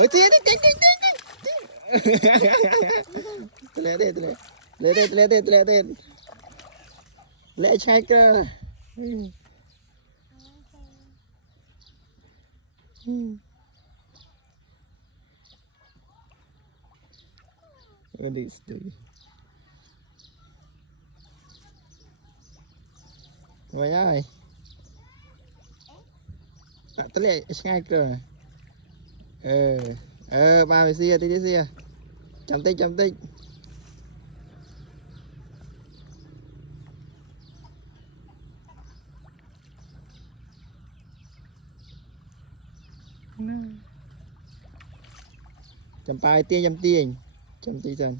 ơi tiền tiền tiền tiền tiền tiền tiền lẹ chạy cơ đi vậy ơi tới lẹ chạy cơ ba mươi xia tí xia chấm tích chấm bài tiền chấm tí dần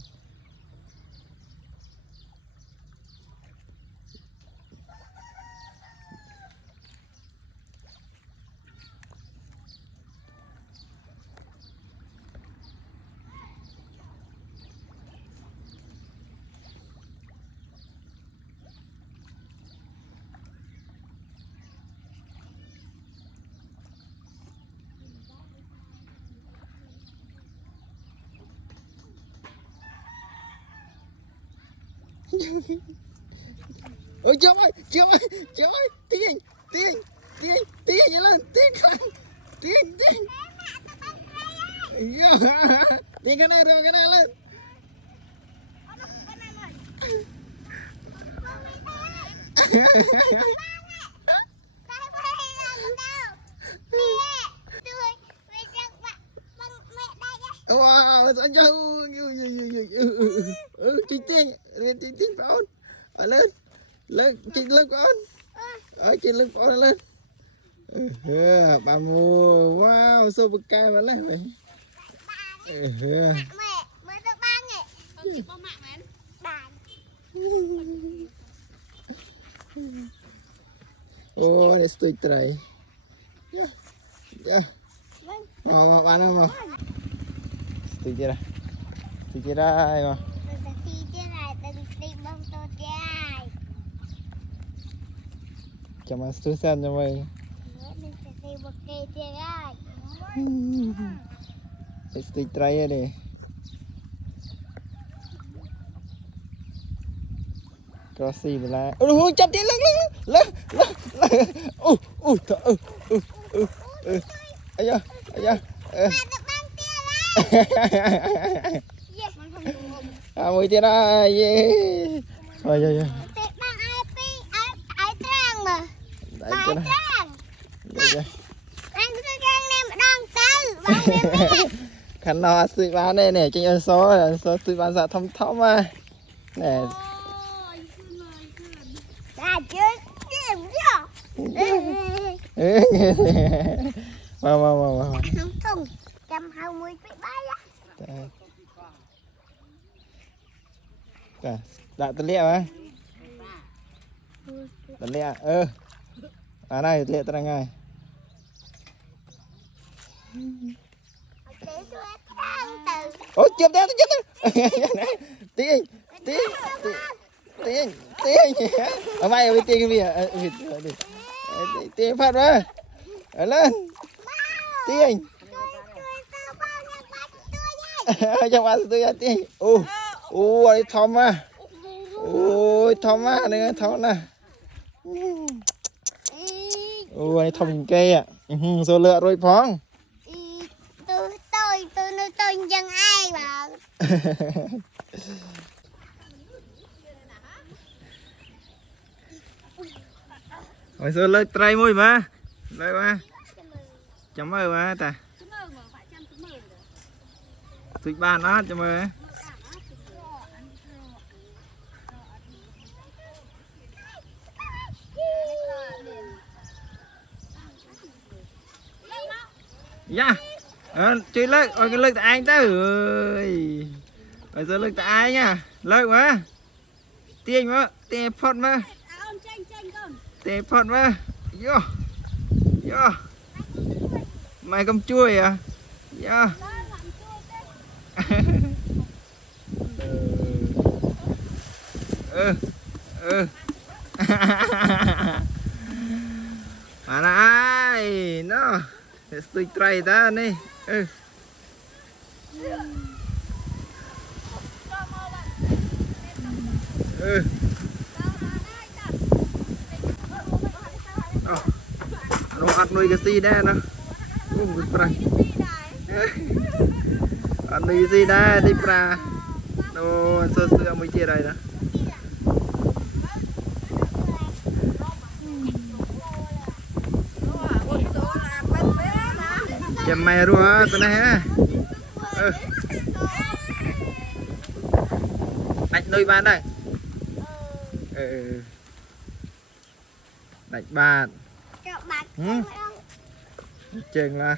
ôi chồng ơi tiền lên tiền khăn tiền cái này rồi cái này lên wow sao cho chị tiền phải ôn lên chị lên con chị lên con lên bà mua wow số bậc cao mà lên vậy mẹ mới được 3 ngày không chịu có mạng anh bàn oh để tôi try mau bạn nào mau tôi chơi ra mà Chama susah cho mày. Tôi try đi. Crossy là. Ôi chậm tiến lên. Ây da. Mùi tiền à, yeah. Rồi. Bài trang anh cứ trang nem đang tư khăn nó suy bán đây nè trên số suy bán dạ thông mà nè mau không 120 cái bài á đã tự liệu á tự liệu à này tự liệu tự ngay ôi chụp đeo tiền ở mày ở tiền cái gì tiền phát ra lên tiền trong ăn tôi tiền ôi thom à này thom nè ôi thom cây à số lựa rồi phong tôi chẳng ai mà hồi xưa lấy trai môi mà lấy mà chấm mơ mà ta thịt ba nó cho mơ dạ chơi lấy ôi cái lấy tại anh tới ơi bây giờ lấy tại ai nha lấy mà tiền mà tiền phật mà tiền phật mà vô mày cầm chuối à vô mà này nó tôi try ta này nó ăn nuôi cái gì đây nó cũng được rồi ăn nuôi gì đây đi pra nó sơ sơ mới chia đây đó chém mày rồi tao này ha đánh nuôi bạn đây đánh bạn chừng là